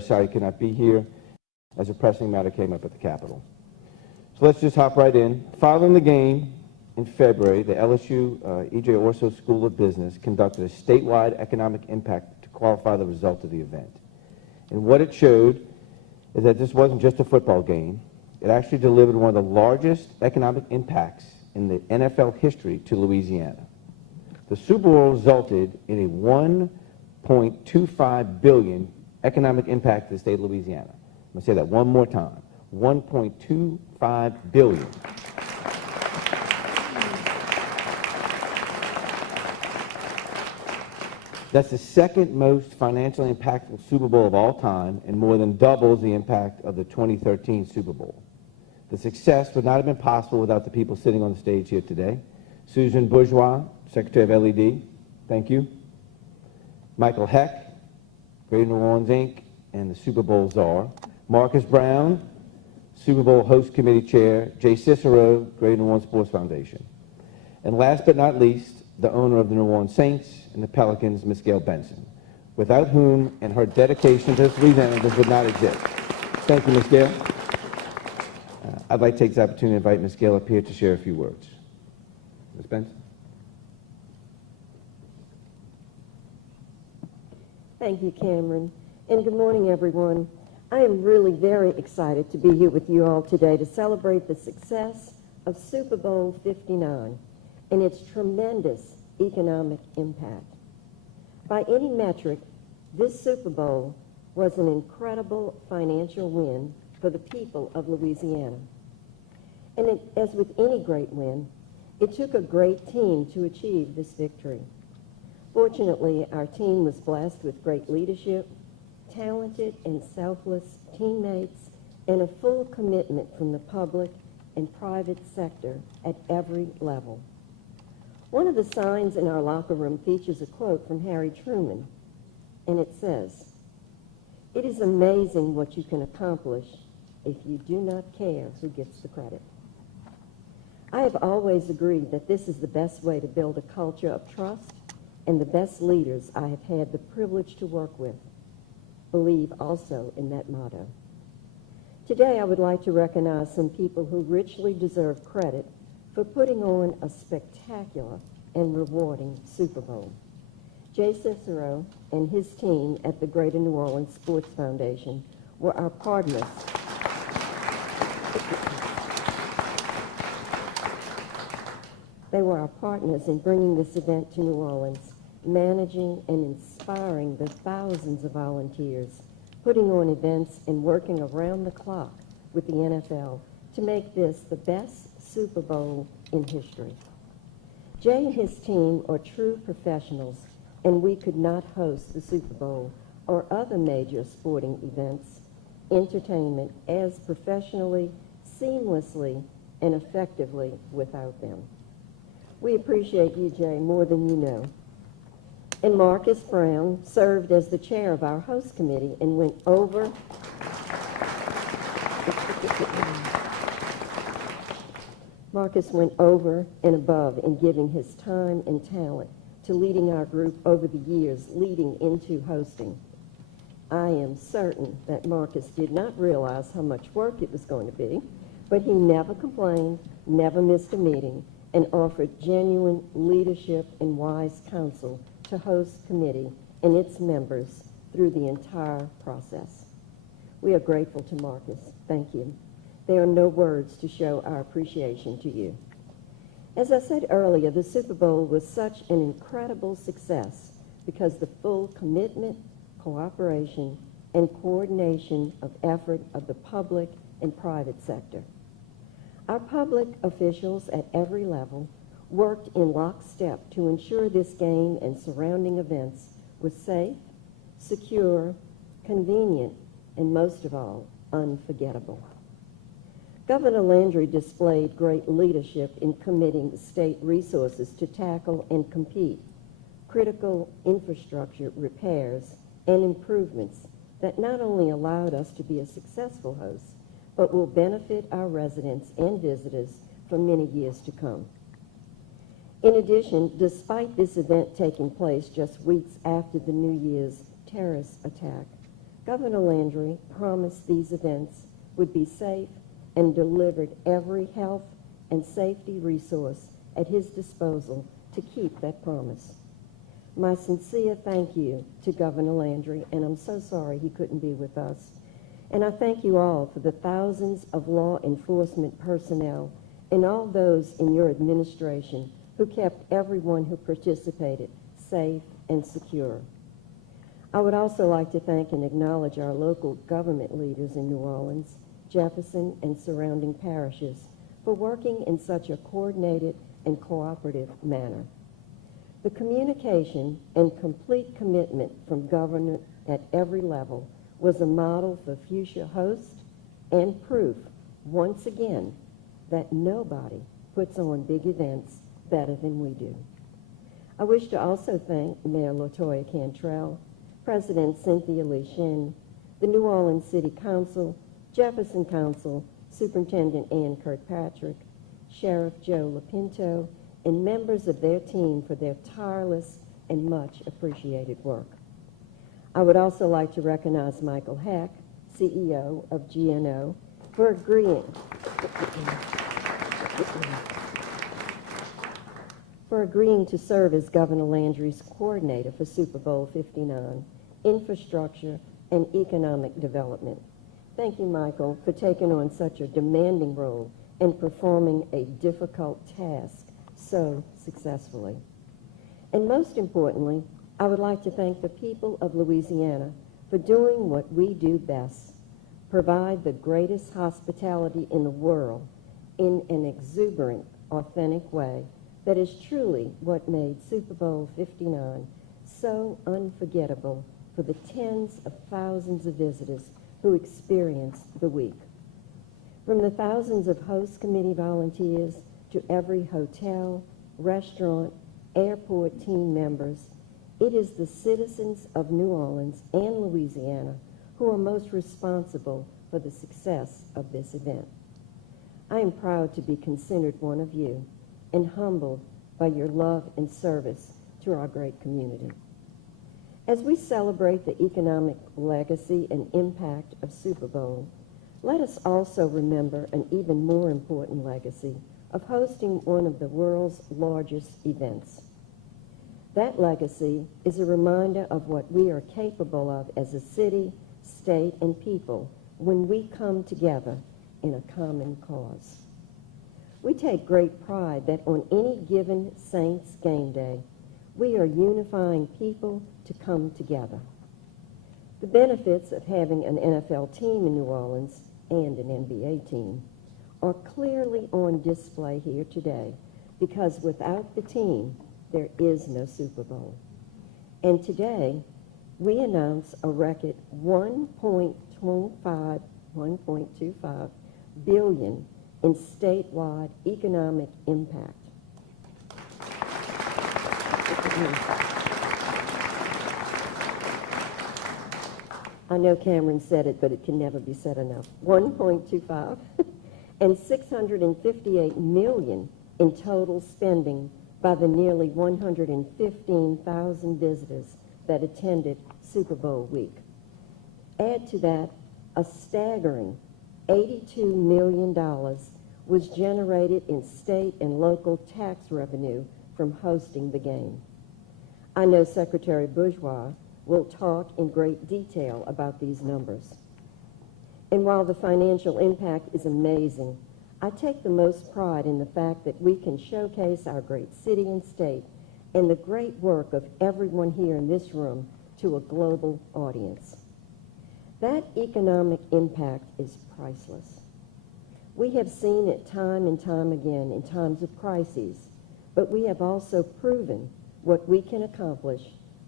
sorry he could not be here as a pressing matter came up at the Capitol. So let's just hop right in. Following the game in February, the LSU E.J. Orso School of Business conducted a statewide economic impact to qualify the result of the event. And what it showed is that this wasn't just a football game. It actually delivered one of the largest economic impacts in the NFL history to Louisiana. The Super Bowl resulted in a $1.25 billion economic impact to the state of Louisiana. I'm going to say that one more time. $1.25 billion. That's the second most financially impactful Super Bowl of all time and more than doubles the impact of the 2013 Super Bowl. The success would not have been possible without the people sitting on the stage here today. Susan Bourgeois, Secretary of LED, thank you. Michael Heck, Greater New Orleans, Inc., and the Super Bowl czar. Marcus Brown, Super Bowl Host Committee Chair. Jay Cicero, Greater New Orleans Sports Foundation. And last but not least, the owner of the New Orleans Saints and the Pelicans, Ms. Gail Benson, without whom and her dedication to Louisiana, this would not exist. Thank you, Ms. Gail. I'd like to take this opportunity to invite Ms. Gail up here to share a few words. Ms. Benson. Thank you, Cameron, and good morning, everyone. I am really very excited to be here with you all today to celebrate the success of Super Bowl 59 and its tremendous economic impact. By any metric, this Super Bowl was an incredible financial win for the people of Louisiana. And as with any great win, it took a great team to achieve this victory. Fortunately, our team was blessed with great leadership, talented and selfless teammates, and a full commitment from the public and private sector at every level. One of the signs in our locker room features a quote from Harry Truman, and it says, "It is amazing what you can accomplish if you do not care who gets the credit." I have always agreed that this is the best way to build a culture of trust, and the best leaders I have had the privilege to work with believe also in that motto. Today, I would like to recognize some people who richly deserve credit for putting on a spectacular and rewarding Super Bowl. Jay Cicero and his team at the Greater New Orleans Sports Foundation were our partners. They were our partners in bringing this event to New Orleans, managing and inspiring the thousands of volunteers, putting on events and working around the clock with the NFL to make this the best Super Bowl in history. Jay and his team are true professionals, and we could not host the Super Bowl or other major sporting events, entertainment as professionally, seamlessly, and effectively without them. We appreciate you, Jay, more than you know. And Marcus Brown served as the chair of our host committee and went over Marcus went over and above in giving his time and talent to leading our group over the years leading into hosting. I am certain that Marcus did not realize how much work it was going to be, but he never complained, never missed a meeting, and offered genuine leadership and wise counsel to host committee and its members through the entire process. We are grateful to Marcus. Thank you. There are no words to show our appreciation to you. As I said earlier, the Super Bowl was such an incredible success because the full commitment, cooperation, and coordination of effort of the public and private sector. Our public officials at every level worked in lockstep to ensure this game and surrounding events was safe, secure, convenient, and most of all, unforgettable. Governor Landry displayed great leadership in committing state resources to tackle and compete critical infrastructure repairs and improvements that not only allowed us to be a successful host, but will benefit our residents and visitors for many years to come. In addition, despite this event taking place just weeks after the New Year's terrorist attack, Governor Landry promised these events would be safe and delivered every health and safety resource at his disposal to keep that promise. My sincere thank you to Governor Landry, and I'm so sorry he couldn't be with us. And I thank you all for the thousands of law enforcement personnel and all those in your administration who kept everyone who participated safe and secure. I would also like to thank and acknowledge our local government leaders in New Orleans, Jefferson, and surrounding parishes for working in such a coordinated and cooperative manner. The communication and complete commitment from government at every level was a model for future hosts and proof, once again, that nobody puts on big events better than we do. I wish to also thank Mayor LaToya Cantrell, President Cynthia Lee Shin, the New Orleans City Council, Jefferson Council, Superintendent Ann Kirkpatrick, Sheriff Joe Lapinto, and members of their team for their tireless and much appreciated work. I would also like to recognize Michael Heck, CEO of GNO, for agreeing to serve as Governor Landry's coordinator for Super Bowl 59, infrastructure and economic development. Thank you, Michael, for taking on such a demanding role and performing a difficult task so successfully. And most importantly, I would like to thank the people of Louisiana for doing what we do best, provide the greatest hospitality in the world in an exuberant, authentic way that is truly what made Super Bowl 59 so unforgettable for the tens of thousands of visitors who experienced the week. From the thousands of host committee volunteers to every hotel, restaurant, airport team members, it is the citizens of New Orleans and Louisiana who are most responsible for the success of this event. I am proud to be considered one of you and humbled by your love and service to our great community. As we celebrate the economic legacy and impact of Super Bowl, let us also remember an even more important legacy of hosting one of the world's largest events. That legacy is a reminder of what we are capable of as a city, state, and people when we come together in a common cause. We take great pride that on any given Saints game day, we are unifying people to come together. The benefits of having an NFL team in New Orleans and an NBA team are clearly on display here today because without the team, there is no Super Bowl. And today, we announce a record $1.25 billion in statewide economic impact. I know Cameron said it, but it can never be said enough. 1.25 and $658 million in total spending by the nearly 115,000 visitors that attended Super Bowl week. Add to that a staggering $82 million was generated in state and local tax revenue from hosting the game. I know Secretary Bourgeois will talk in great detail about these numbers. And while the financial impact is amazing, I take the most pride in the fact that we can showcase our great city and state and the great work of everyone here in this room to a global audience. That economic impact is priceless. We have seen it time and time again in times of crises, but we have also proven what we can accomplish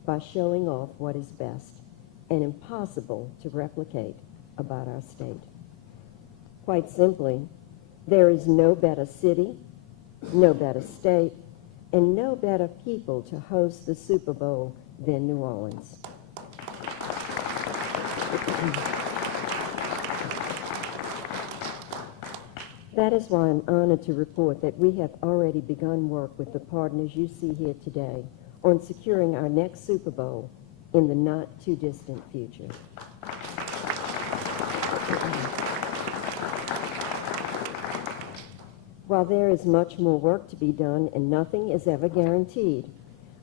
by showing off what is best and impossible to replicate about our state. Quite simply, there is no better city, no better state, and no better people to host the Super Bowl than New Orleans. That is why I'm honored to report that we have already begun work with the partners you see here today on securing our next Super Bowl in the not-too-distant future. While there is much more work to be done and nothing is ever guaranteed,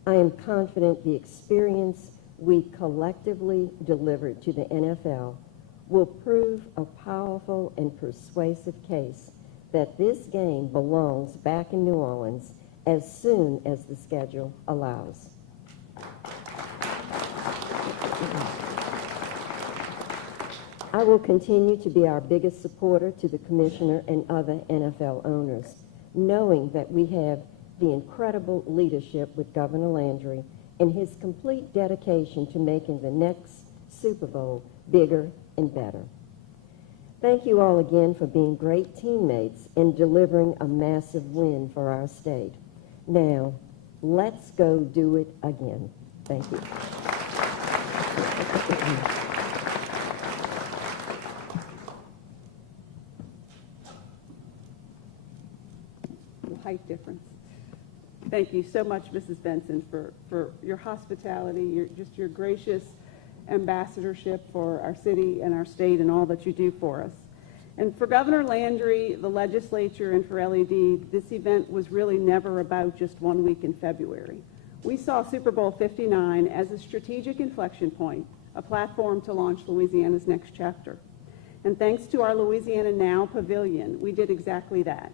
I am confident the experience we collectively delivered to the NFL will prove a powerful and persuasive case that this game belongs back in New Orleans as soon as the schedule allows. I will continue to be our biggest supporter to the commissioner and other NFL owners, knowing that we have the incredible leadership with Governor Landry and his complete dedication to making the next Super Bowl bigger and better. Thank you all again for being great teammates and delivering a massive win for our state. Now, let's go do it again. Thank you. Height difference. Thank you so much, Mrs. Benson, for your hospitality, your gracious ambassadorship for our city and our state and all that you do for us. And for Governor Landry, the legislature, and for LED, this event was really never about just 1 week in February. We saw Super Bowl 59 as a strategic inflection point, a platform to launch Louisiana's next chapter. And thanks to our Louisiana Now Pavilion, we did exactly that.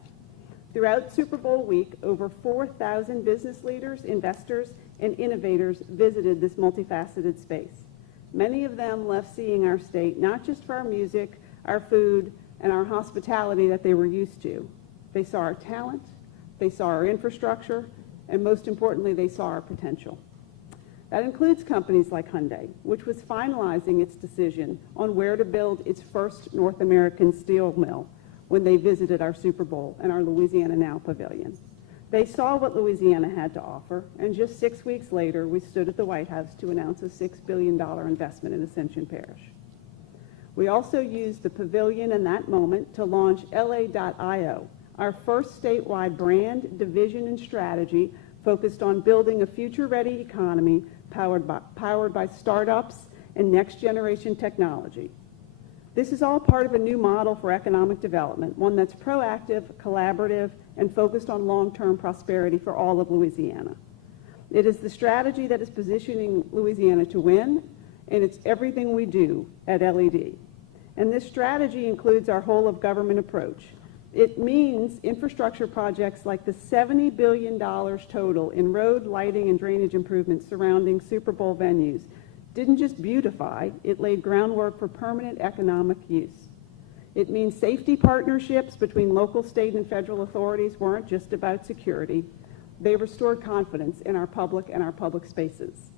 Throughout Super Bowl week, over 4,000 business leaders, investors, and innovators visited this multifaceted space. Many of them left seeing our state not just for our music, our food, and our hospitality that they were used to. They saw our talent, they saw our infrastructure, and most importantly, they saw our potential. That includes companies like Hyundai, which was finalizing its decision on where to build its first North American steel mill when they visited our Super Bowl and our Louisiana Now Pavilion. They saw what Louisiana had to offer, and just 6 weeks later, we stood at the White House to announce a $6 billion investment in Ascension Parish. We also used the pavilion in that moment to launch LA.io, our first statewide brand, division, and strategy focused on building a future-ready economy powered by startups and next-generation technology. This is all part of a new model for economic development, one that's proactive, collaborative, and focused on long-term prosperity for all of Louisiana. It is the strategy that is positioning Louisiana to win, and it's everything we do at LED. And this strategy includes our whole-of-government approach. It means infrastructure projects like the $70 billion total in road, lighting, and drainage improvements surrounding Super Bowl venues didn't just beautify, it laid groundwork for permanent economic use. It means safety partnerships between local, state, and federal authorities weren't just about security. They restored confidence in our public and our public spaces.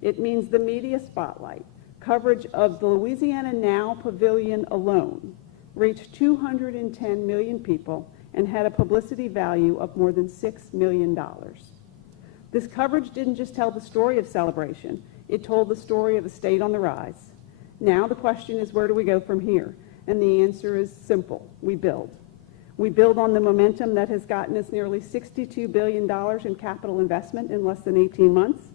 It means the media spotlight. Coverage of the Louisiana Now Pavilion alone reached 210 million people and had a publicity value of more than $6 million. This coverage didn't just tell the story of celebration, it told the story of a state on the rise. Now the question is, where do we go from here? And the answer is simple: we build. We build on the momentum that has gotten us nearly $62 billion in capital investment in less than 18 months.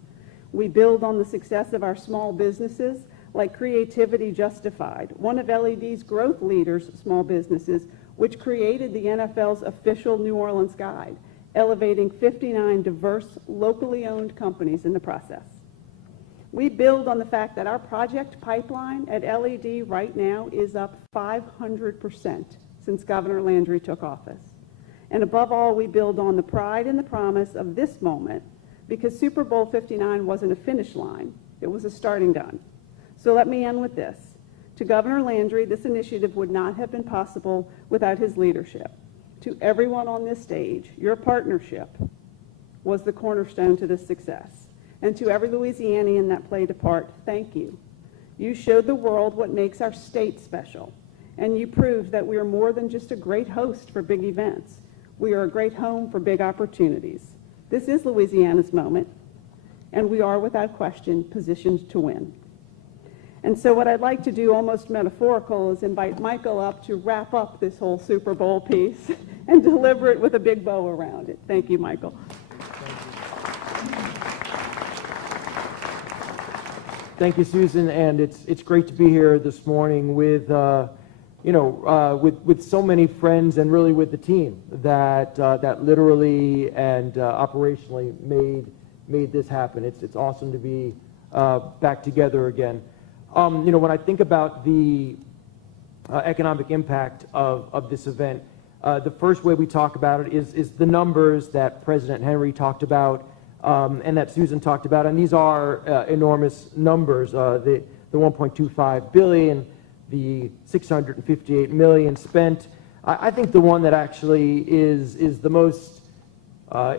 We build on the success of our small businesses like Creativity Justified, one of LED's growth leaders' small businesses, which created the NFL's official New Orleans guide, elevating 59 diverse, locally owned companies in the process. We build on the fact that our project pipeline at LED right now is up 500% since Governor Landry took office. And above all, we build on the pride and the promise of this moment, because Super Bowl 59 wasn't a finish line, it was a starting gun. So let me end with this. To Governor Landry, this initiative would not have been possible without his leadership. To everyone on this stage, your partnership was the cornerstone to this success. And to every Louisianian that played a part, thank you. You showed the world what makes our state special, and you proved that we are more than just a great host for big events. We are a great home for big opportunities. This is Louisiana's moment, and we are, without question, positioned to win. And so what I'd like to do, almost metaphorical, is invite Michael up to wrap up this whole Super Bowl piece and deliver it with a big bow around it. Thank you, Michael. Thank you, Susan, and it's great to be here this morning with with so many friends and really with the team that literally and operationally made this happen. It's awesome to be back together again. When I think about the economic impact of this event, the first way we talk about it is the numbers that President Henry talked about and that Susan talked about, and these are enormous numbers. The 1.25 billion, the 658 million spent. I think the one that actually is the most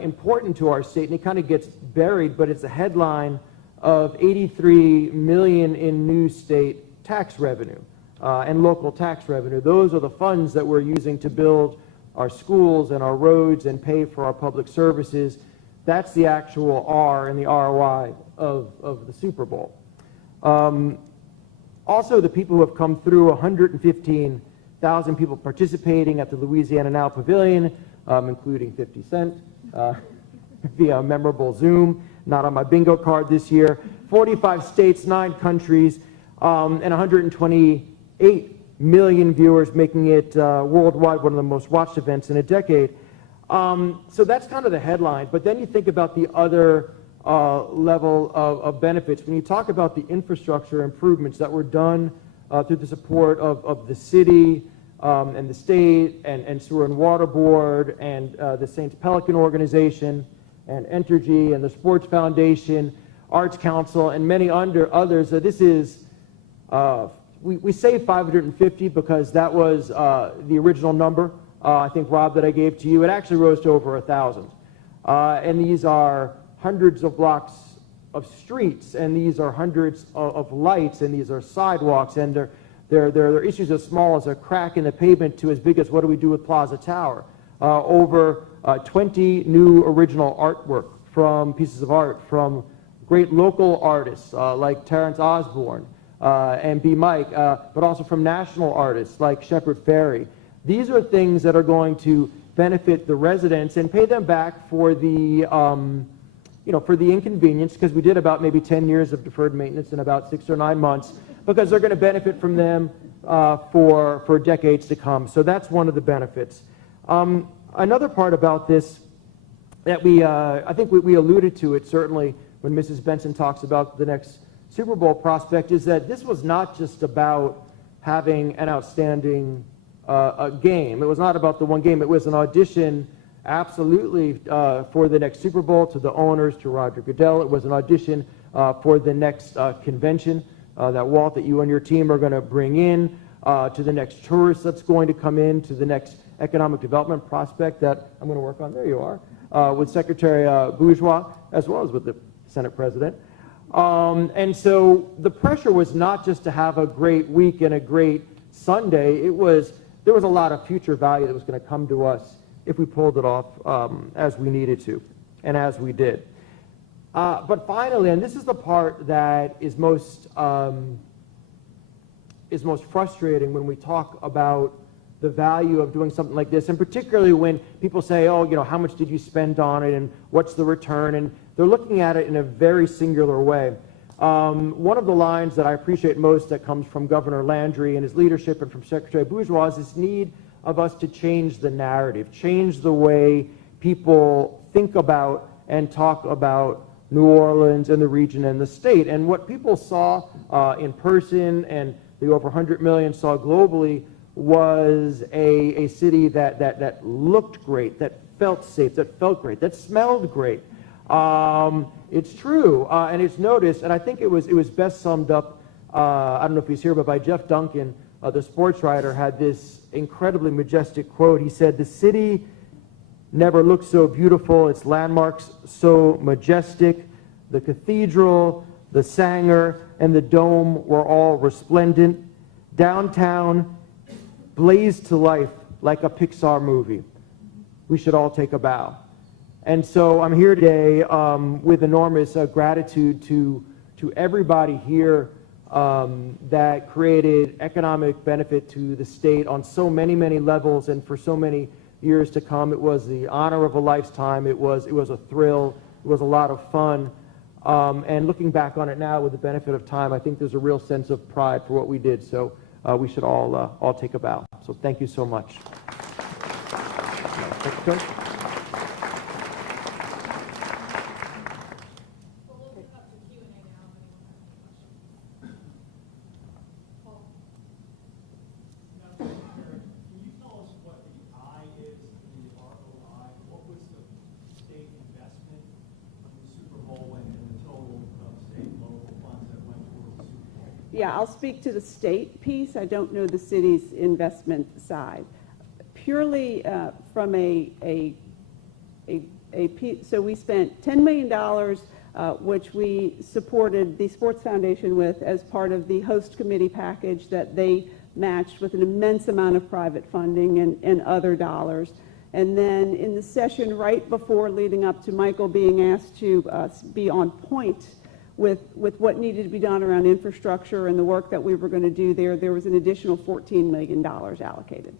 important to our state, and it kind of gets buried, but it's a headline of 83 million in new state tax revenue and local tax revenue. Those are the funds that we're using to build our schools and our roads and pay for our public services. That's the actual R and the ROI of the Super Bowl. Also, the people who have come through, 115,000 people participating at the Louisiana Now Pavilion, including 50 Cent via memorable Zoom, not on my bingo card this year, 45 states, 9 countries, and 128 million viewers, making it worldwide one of the most watched events in a decade. So that's kind of the headline, but then you think about the other level of benefits. When you talk about the infrastructure improvements that were done through the support of the city and the state and Sewer and Water Board and the Saints Pelican Organization and Entergy and the Sports Foundation, Arts Council, and many others, this is, we say 550 because that was the original number, I think, Rob, that I gave to you. It actually rose to over 1,000. And these are hundreds of blocks of streets, and these are hundreds of lights, and these are sidewalks, and there are issues as small as a crack in the pavement to as big as what do we do with Plaza Tower. Over 20 new original artwork from pieces of art from great local artists like Terrence Osborne and B. Mike, but also from national artists like Shepard Fairey. These are things that are going to benefit the residents and pay them back for the for the inconvenience, because we did about maybe 10 years of deferred maintenance in about 6 or 9 months, because they're going to benefit from them for decades to come. So that's one of the benefits. Another part about this that I think we alluded to it certainly when Mrs. Benson talks about the next Super Bowl prospect, is that this was not just about having an outstanding game. It was not about the one game. It was an audition absolutely for the next Super Bowl, to the owners, to Roger Goodell. It was an audition for the next convention that Walt, that you and your team are going to bring in, to the next tourist that's going to come in, to the next economic development prospect that I'm going to work on. There you are, with Secretary Bourgeois, as well as with the Senate President. And so the pressure was not just to have a great week and a great Sunday. There was a lot of future value that was going to come to us if we pulled it off as we needed to, and as we did. But finally, and this is the part that is most frustrating when we talk about the value of doing something like this, and particularly when people say, oh, how much did you spend on it, and what's the return, and they're looking at it in a very singular way. One of the lines that I appreciate most that comes from Governor Landry and his leadership and from Secretary Bourgeois is this need of us to change the narrative, change the way people think about and talk about New Orleans and the region and the state. And what people saw in person and the over 100 million saw globally was a city that looked great, that felt safe, that felt great, that smelled great. It's true, and it's noticed, and I think it was best summed up, I don't know if he's here, but by Jeff Duncan, the sports writer, had this incredibly majestic quote. He said, "The city never looked so beautiful, its landmarks so majestic. The cathedral, the Sanger, and the Dome were all resplendent. Downtown blazed to life like a Pixar movie. We should all take a bow." And so I'm here today with enormous gratitude to everybody here that created economic benefit to the state on so many, many levels and for so many years to come. It was the honor of a lifetime. It was a thrill. It was a lot of fun. And looking back on it now with the benefit of time, I think there's a real sense of pride for what we did. So we should all take a bow. So thank you so much. Thank you, Coach. Can you tell us what the I is in the ROI? What was the state investment in the Super Bowl and the total of state and local funds that went towards the Super Bowl? Yeah, I'll speak to the state piece. I don't know the city's investment side. Purely from so we spent $10 million, which we supported the Sports Foundation with as part of the host committee package that they matched with an immense amount of private funding and other dollars. And then in the session right before leading up to Michael being asked to be on point with what needed to be done around infrastructure and the work that we were going to do there was an additional $14 million allocated.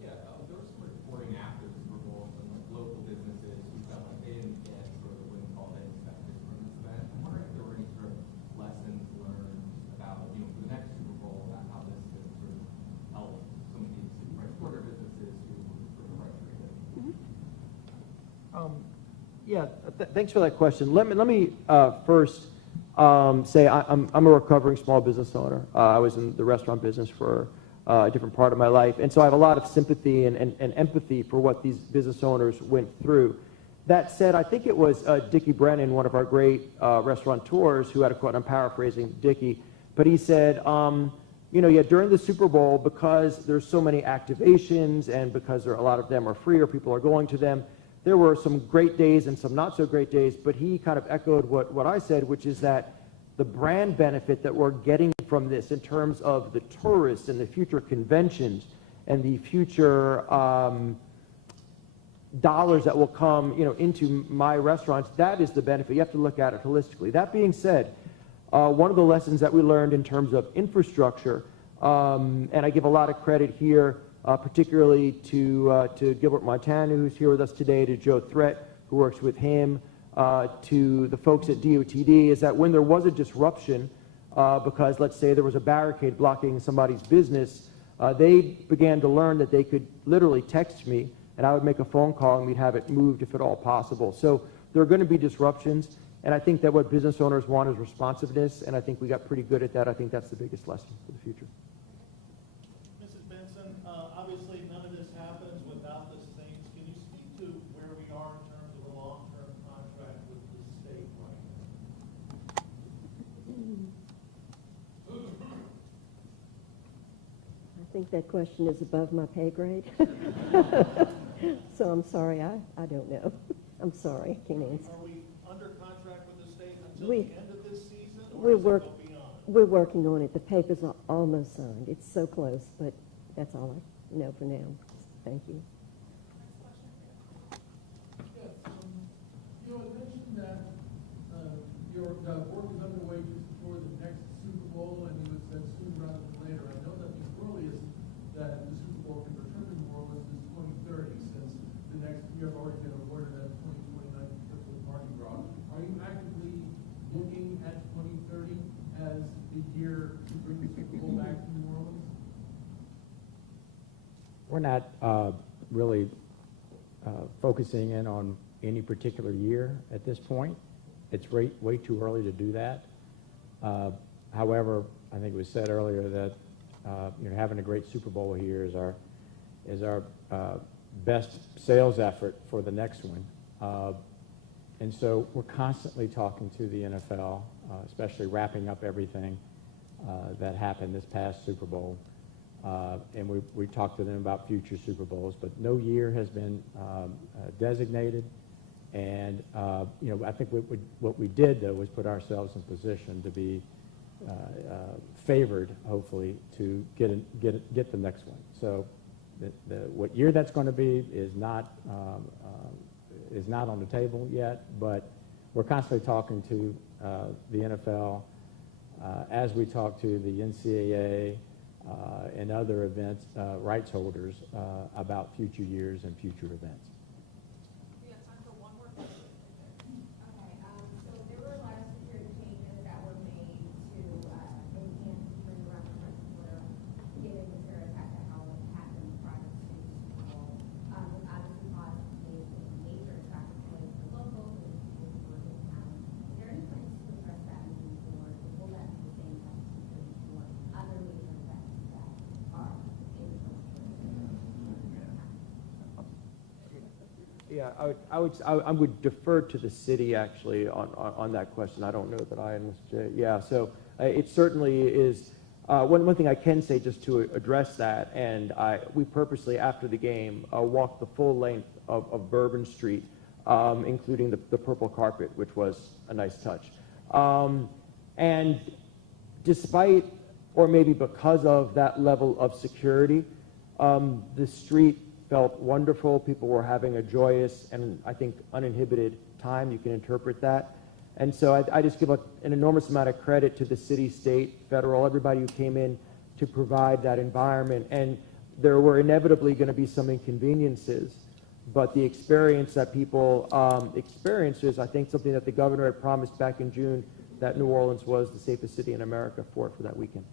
Yeah, there was some reporting after the Super Bowl from local businesses who felt like they didn't get sort of the windfall they expected from this event. I'm wondering if there were any sort of lessons learned about, for the next Super Bowl, about how this could sort of help some of these brick-and-mortar businesses who were sort of frustrated. Thanks for that question. Let me first say I'm a recovering small business owner. I was in the restaurant business for a different part of my life, and so I have a lot of sympathy and empathy for what these business owners went through. That said, I think it was Dickie Brennan, one of our great restaurateurs, who had a quote, I'm paraphrasing Dickie, but he said, during the Super Bowl, because there's so many activations and because a lot of them are free or people are going to them, there were some great days and some not so great days, but he kind of echoed what I said, which is that the brand benefit that we're getting from this in terms of the tourists and the future conventions and the future dollars that will come into my restaurants, that is the benefit. You have to look at it holistically. That being said, one of the lessons that we learned in terms of infrastructure, and I give a lot of credit here, particularly to Gilbert Montana, who's here with us today, to Joe Threat, who works with him, to the folks at DOTD, is that when there was a disruption, because let's say there was a barricade blocking somebody's business, they began to learn that they could literally text me, and I would make a phone call, and we'd have it moved if at all possible. So there are going to be disruptions, and I think that what business owners want is responsiveness, and I think we got pretty good at that. I think that's the biggest lesson for the future. Mrs. Benson, obviously none of this happens without the Saints. Can you speak to where we are in terms of a long-term contract with the state right now? I think that question is above my pay grade. So I'm sorry, I don't know. I'm sorry, I can't answer. Are we under contract with the state until We- the end of this season, we're or does it work- go beyond? We're working on it. The papers are almost signed. It's so close, but that's all I know for now. Thank you. Yes, you had mentioned that your work is underway just before the next Super Bowl, and you had said sooner rather than later. I know that the earliest that the Super Bowl can return to New Orleans is 2030, since the next year have already been awarded at 2029 because of the Mardi Gras. Are you actively looking at 2030 as the year to bring the Super Bowl back to New Orleans? We're not really focusing in on any particular year at this point. It's way too early to do that. However, I think it was said earlier that having a great Super Bowl here is our best sales effort for the next one. And so we're constantly talking to the NFL, especially wrapping up everything that happened this past Super Bowl. And we talked to them about future Super Bowls, but no year has been designated. And I think what we did, though, was put ourselves in position to be favored, hopefully, to get the next one. So what year that's going to be is not on the table yet, but we're constantly talking to the NFL as we talk to the NCAA and other events rights holders about future years and future events. We have time for one more question. Okay, so there were a lot of security changes that were Yeah, I would defer to the city actually on that question. I don't know that I and Mr. J. Yeah, so it certainly is. One thing I can say just to address that, and we purposely after the game walked the full length of Bourbon Street, including the purple carpet, which was a nice touch. And despite, or maybe because of that level of security, the street felt wonderful. People were having a joyous and I think uninhibited time. You can interpret that. And so I just give an enormous amount of credit to the city, state, federal, everybody who came in to provide that environment. And there were inevitably going to be some inconveniences, but the experience that people experienced is, I think, something that the governor had promised back in June, that New Orleans was the safest city in America for that weekend.